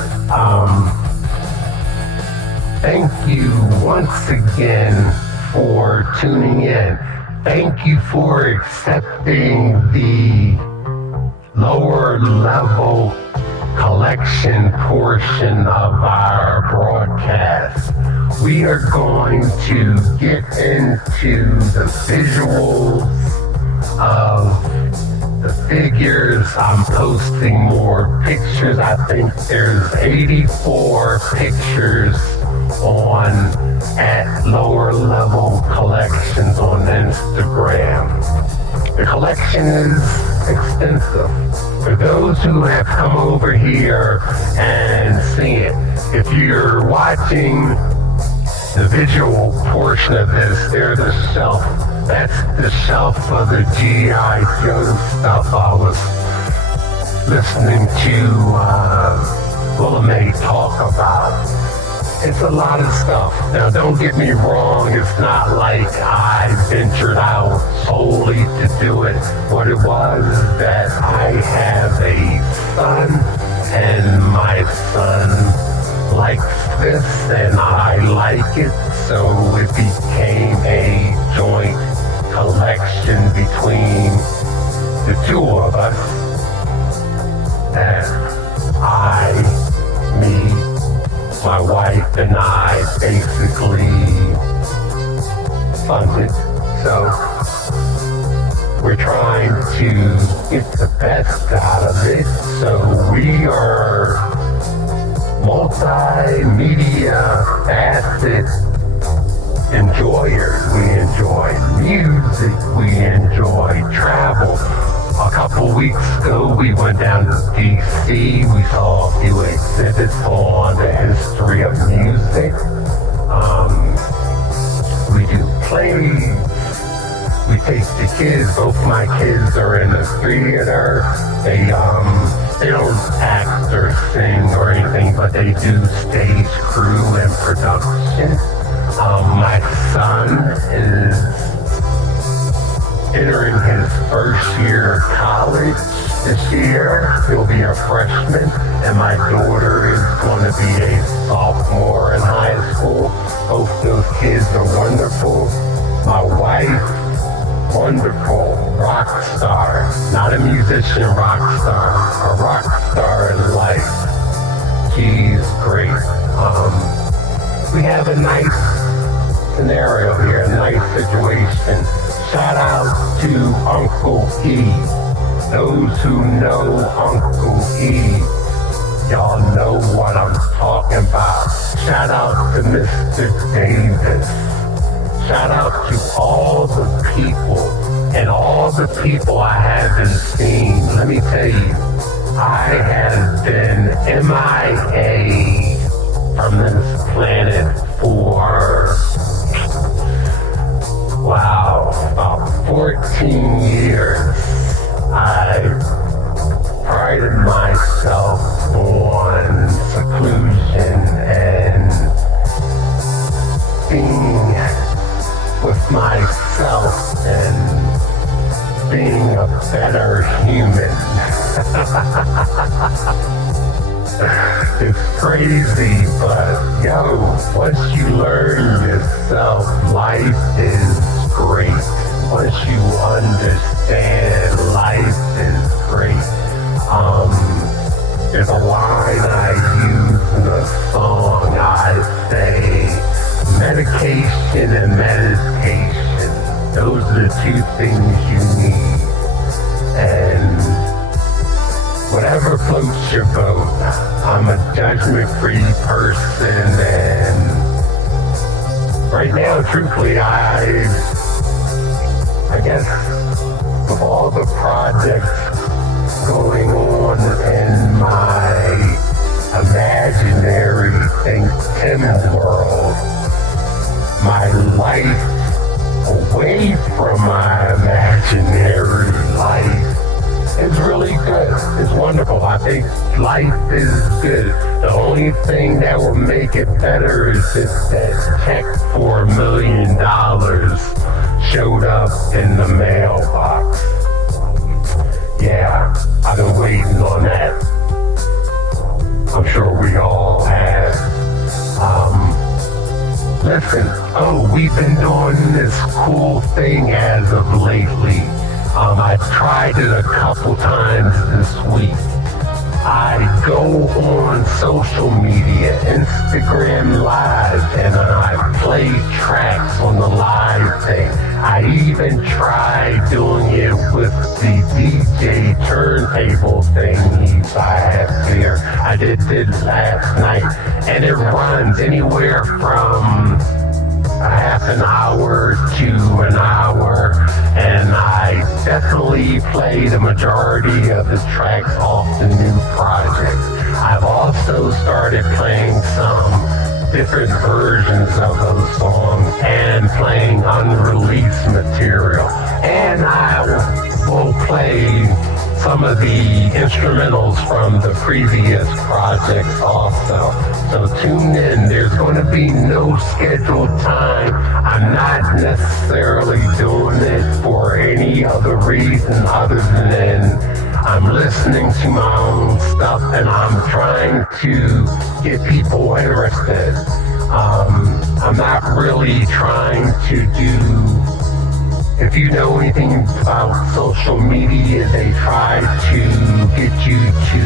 thank you once again for tuning in. Thank you for accepting the lower level collection portion of our broadcast. We are going to get into the visuals of the figures. I'm posting more pictures. I think there's 84 pictures on at lower level collections on Instagram. The collection is extensive. For those who have come over here and seen it, if you're watching the visual portion of this, there's a shelf. That's the shelf of the G.I. Joe stuff I was listening to Willa May talk about. It's a lot of stuff. Now, don't get me wrong, it's not like I ventured out solely to do it. What it was is that I have a son, and my son likes this, and I like it, so it became a joint collection between the two of us. And me, my wife and I basically funded. So we're trying to get the best out of it. So we are multimedia facet enjoyers. We enjoy music. We enjoy travel. A couple weeks ago, we went down to DC. We saw a few exhibits on the history of music. We do plays. We take the kids. Both my kids are in the theater. They don't act or sing or anything, but they do stage crew and production. My son is entering his first year of college this year. He'll be a freshman, and my daughter is going to be a sophomore in high school. Both those kids are wonderful. My wife, wonderful, rock star, not a musician rock star, a rock star in life. She's great. We have a nice scenario here, a nice situation. Shout out to Uncle E. Those who know Uncle E, y'all know what I'm talking about. Shout out to Mr. Davis. Shout out to all the people and all the people I haven't seen. Let me tell you, I have been MIA from this planet for, about 14 years. I prided myself on seclusion and being with myself and being a better human. It's crazy, but once you learn yourself, life is great. Once you understand, life is great. There's a line I use in a song. I say, medication and meditation. Those are the two things you need. And whatever floats your boat. I'm a judgment-free person, and right now, truthfully, I guess of all the projects going on in my imaginary ThinkTimm world, my life away from my imaginary life is really good. It's wonderful. I think life is good. The only thing that will make it better is if that check for $1 million showed up in the mailbox. Yeah, I've been waiting on that. I'm sure we all have. Listen, we've been doing this cool thing as of lately. I tried it a couple times this week. I go on social media, Instagram Live, and I play tracks on the live thing. I even tried doing it with the DJ turntable thing I have there. I did last night, and it runs anywhere from a half an hour to an hour, and I definitely play the majority of the tracks off the new project. I've also started playing some different versions of those songs and playing unreleased material. And I will play some of the instrumentals from the previous projects also. So tune in. There's going to be no scheduled time. I'm not necessarily doing it for any other reason other than I'm listening to my own stuff and I'm trying to get people interested. I'm not really trying to do, if you know anything about social media, they try to get you to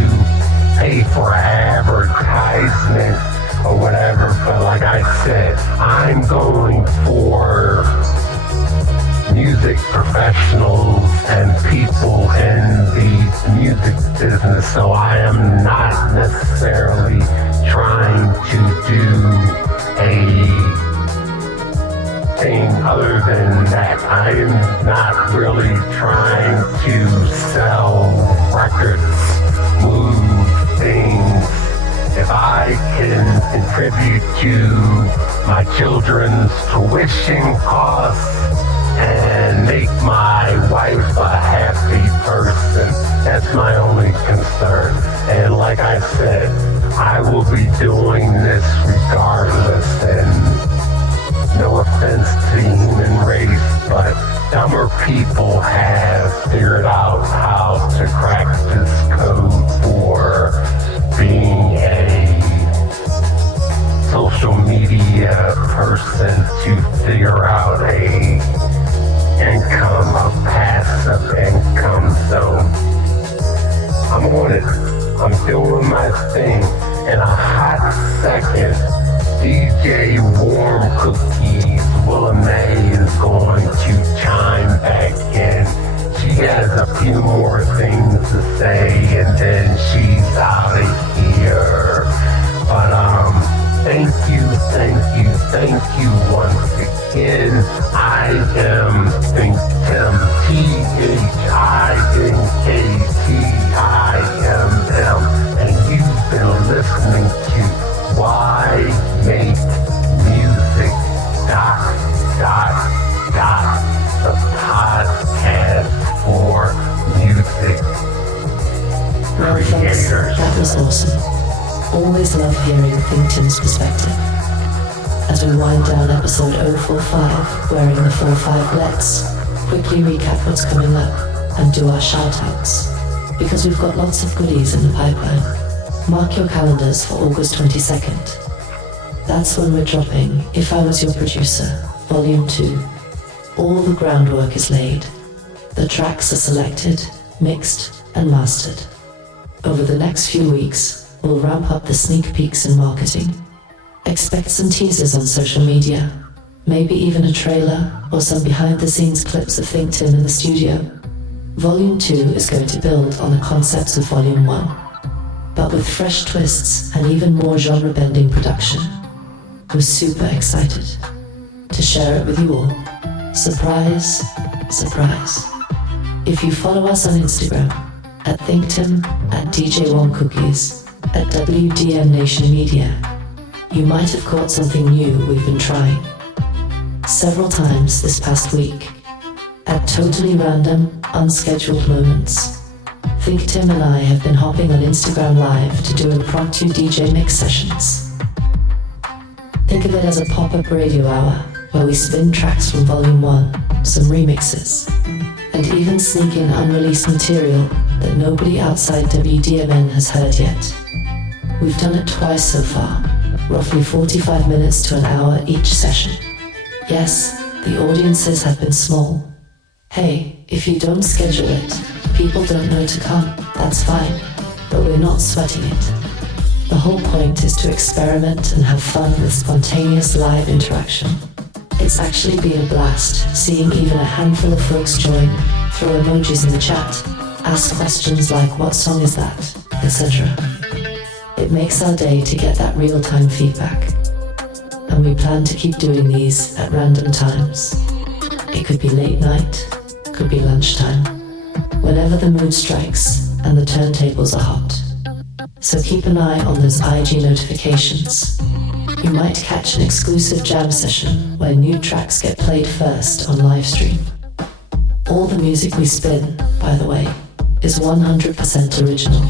pay for advertisement or whatever. But like I said, I'm going for music professionals and people in the music business, so I am not necessarily trying to do a thing other than that. I am not really trying to sell records, move things. If I can contribute to my children's tuition costs and make my wife a happy person, that's my only concern. And like I said, I will be doing this regardless, and no offense to human race, but dumber people have figured out how to crack this code for being a social media person to figure out a passive income zone. I'm on it. I'm doing my thing. In a hot second, DJ Warm Cookies, Willa May is going to chime back in. She has a few more things to say, and then she's out of here. But thank you once again. I am ThinkTimm, ThinkTimm, and you've been listening to Why Make Music, the podcast for music Well, folks, creators. that was awesome. Always love hearing ThinkTimm's perspective. As we wind down episode 045, wearing the 45, let's quickly recap what's coming up and do our shout-outs, because we've got lots of goodies in the pipeline. Mark your calendars for August 22nd. That's when we're dropping If I Was Your Producer, Volume 2. All the groundwork is laid. The tracks are selected, mixed, and mastered. Over the next few weeks, we'll ramp up the sneak peeks and marketing. Expect some teasers on social media, maybe even a trailer or some behind-the-scenes clips of ThinkTimm in the studio. Volume 2 is going to build on the concepts of Volume 1, but with fresh twists and even more genre-bending production. We're super excited to share it with you all. Surprise, surprise. If you follow us on Instagram, at ThinkTimm, at DJ Warm Cookies, at WDMNation MEDIA, you might have caught something new we've been trying several times this past week, at totally random, unscheduled moments. ThinkTimm and I have been hopping on Instagram Live to do impromptu DJ mix sessions. Think of it as a pop-up radio hour where we spin tracks from Volume 1, some remixes, and even sneak in unreleased material that nobody outside WDMN has heard yet. We've done it twice so far, roughly 45 minutes to an hour each session. Yes, the audiences have been small. Hey, if you don't schedule it, people don't know to come, that's fine, but we're not sweating it. The whole point is to experiment and have fun with spontaneous live interaction. It's actually been a blast seeing even a handful of folks join, throw emojis in the chat, ask questions like what song is that, etc. It makes our day to get that real-time feedback. And we plan to keep doing these at random times. It could be late night, could be lunchtime, whenever the mood strikes and the turntables are hot. So keep an eye on those IG notifications. You might catch an exclusive jam session where new tracks get played first on livestream. All the music we spin, by the way, is 100% original.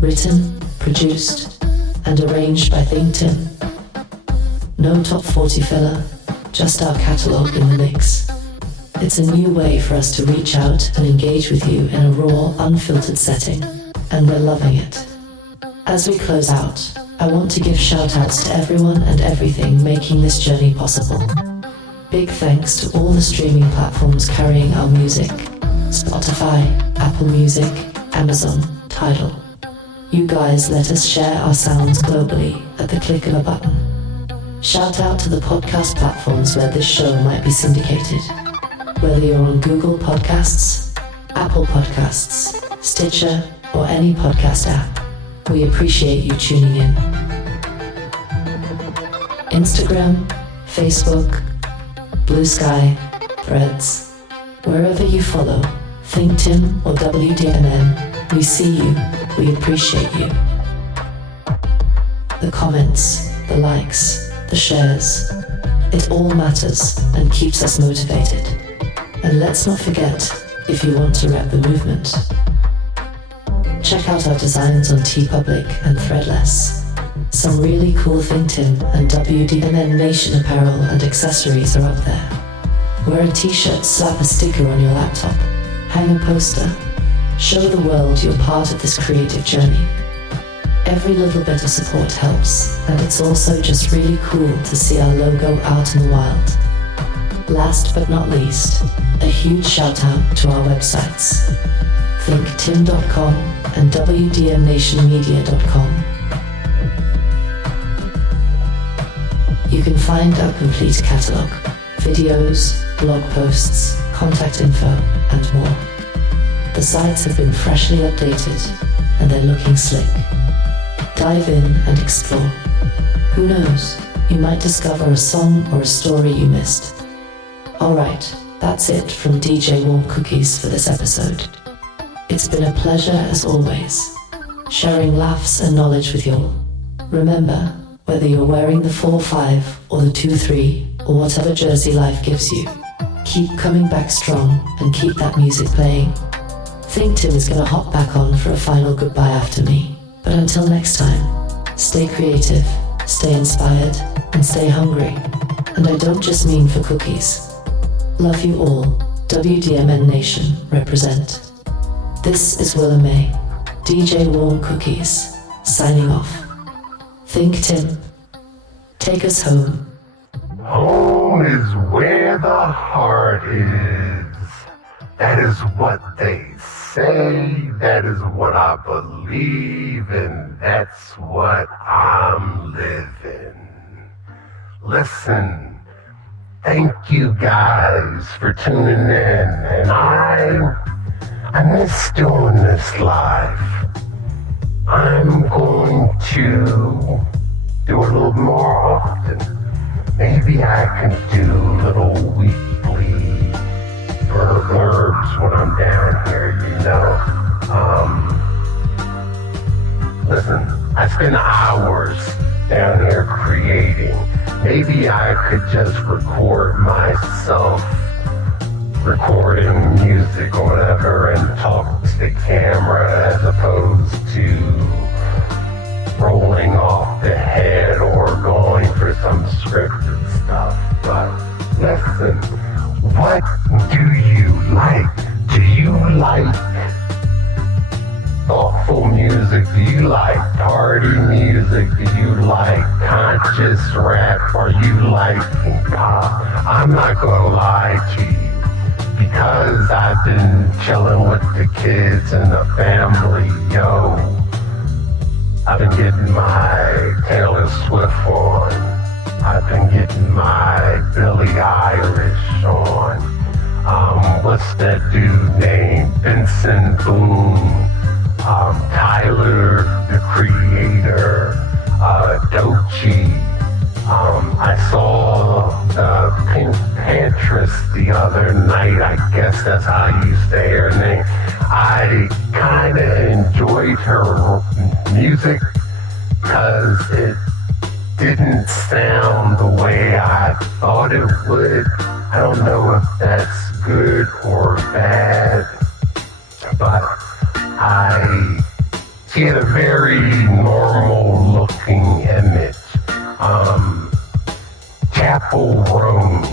Written, produced, and arranged by ThinkTimm. No top 40 filler, just our catalogue in the mix. It's a new way for us to reach out and engage with you in a raw, unfiltered setting, and we're loving it. As we close out, I want to give shout-outs to everyone and everything making this journey possible. Big thanks to all the streaming platforms carrying our music: Spotify, Apple Music, Amazon, Tidal. You guys let us share our sounds globally at the click of a button. Shout out to the podcast platforms where this show might be syndicated. Whether you're on Google Podcasts, Apple Podcasts, Stitcher, or any podcast app, we appreciate you tuning in. Instagram, Facebook, Blue Sky, Threads, wherever you follow, ThinkTimm or WDMN, we see you, we appreciate you. The comments, the likes, the shares, it all matters and keeps us motivated. And let's not forget, if you want to rep the movement, check out our designs on TeePublic and Threadless. Some really cool ThinkTimm and WDMNation apparel and accessories are up there. Wear a t-shirt, slap a sticker on your laptop, hang a poster, show the world you're part of this creative journey. Every little bit of support helps, and it's also just really cool to see our logo out in the wild. Last but not least, a huge shout out to our websites, ThinkTimm.com and WDMNationMedia.com. You can find our complete catalogue, videos, blog posts, contact info, and more. The sites have been freshly updated, and they're looking slick. Dive in and explore. Who knows, you might discover a song or a story you missed. Alright, that's it from DJ Warm Cookies for this episode. It's been a pleasure as always, sharing laughs and knowledge with y'all. Remember, whether you're wearing the 4-5 or the 2-3 or whatever jersey life gives you, keep coming back strong and keep that music playing. ThinkTimm is gonna hop back on for a final goodbye after me, but until next time, stay creative, stay inspired, and stay hungry. And I don't just mean for cookies. Love you all, WDMN Nation represent. This is Willa May, DJ Warm Cookies, signing off. ThinkTimm, take us home. Home is where the heart is. That is what they say. That is what I believe, and that's what I'm living. Listen, thank you guys for tuning in, and I miss doing this live. I'm going to do a little more often. Maybe I can do little weekly blurbs when I'm down here, you know. Listen, I spend hours down here creating. Maybe I could just record myself recording music or whatever and talk to the camera as opposed to rolling off the head or going for some scripted stuff. But listen, what do you like? Do you like thoughtful music? Do you like party music? Do you like conscious rap? Are you liking pop? I'm not gonna lie to you, because I've been chilling with the kids and the family, yo. I've been getting my Taylor Swift on. I've been getting my Billie Eilish on. What's that dude named Benson Boone? Tyler, the Creator, Doechii. I saw the Pink Pantress the other night. I guess that's how you say her name. I kind of enjoyed her music because it didn't sound the way I thought it would. I don't know if that's good or bad, but she had a very normal looking image. Chapel Roan,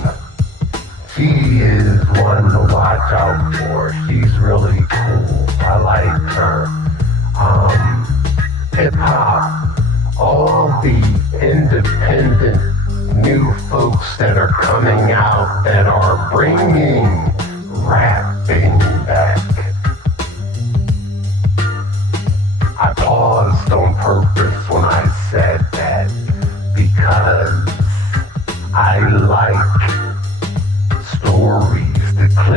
she is one to watch out for. She's really cool. I like her. Hip hop, all the independent new folks that are coming out that are bringing rapping back. I pause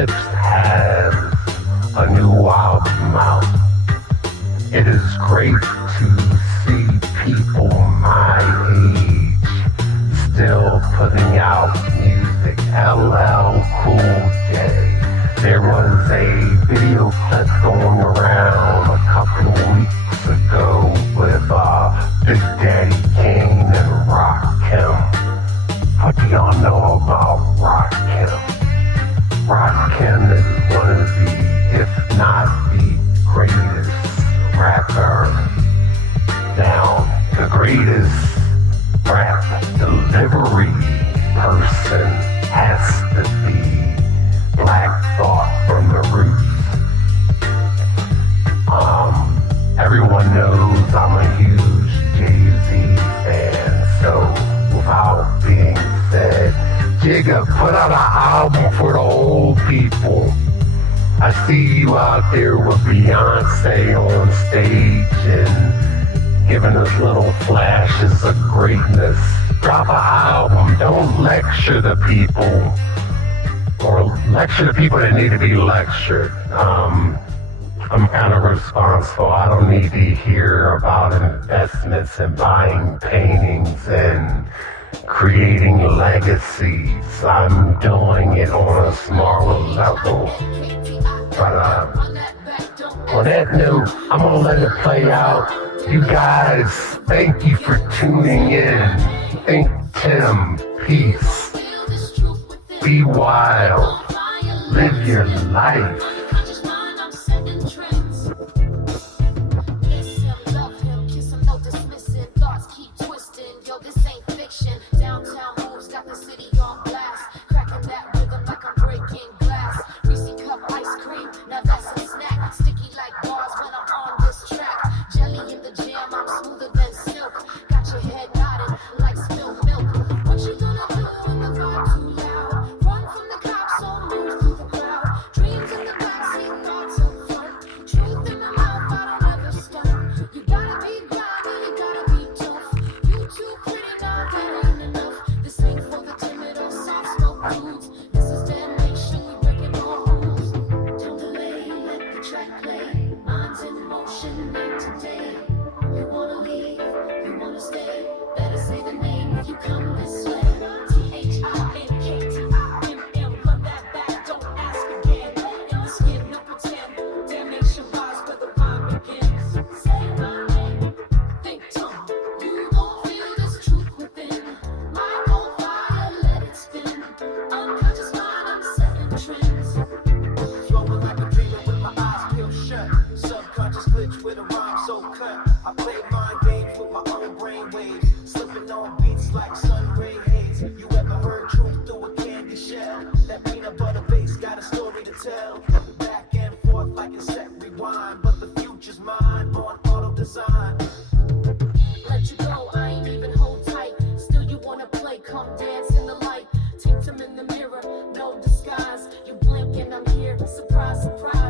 Eclipse has a new album out. It is great to see people my age still putting out music. LL Cool J. There was a video clip going around a couple of weeks ago with Big Daddy Kane and Rakim. What do y'all know about Rakim? Rakim is one of the, if not the greatest rapper. Now, the greatest rap delivery person has to be Black Thought from the Roots. Everyone knows I'm a huge Jay-Z fan, so without being said, Jigga, put out an album for the old people. I see you out there with Beyonce on stage and giving us little flashes of greatness. Drop an album. Don't lecture the people, or lecture the people that need to be lectured. I'm kind of responsible. I don't need to hear about investments and buying paintings and creating legacies. I'm doing it on a smaller level. But on that note, I'm gonna let it play out. You guys, thank you for tuning in. ThinkTimm, peace. Be wild. Live your life. Surprise, surprise.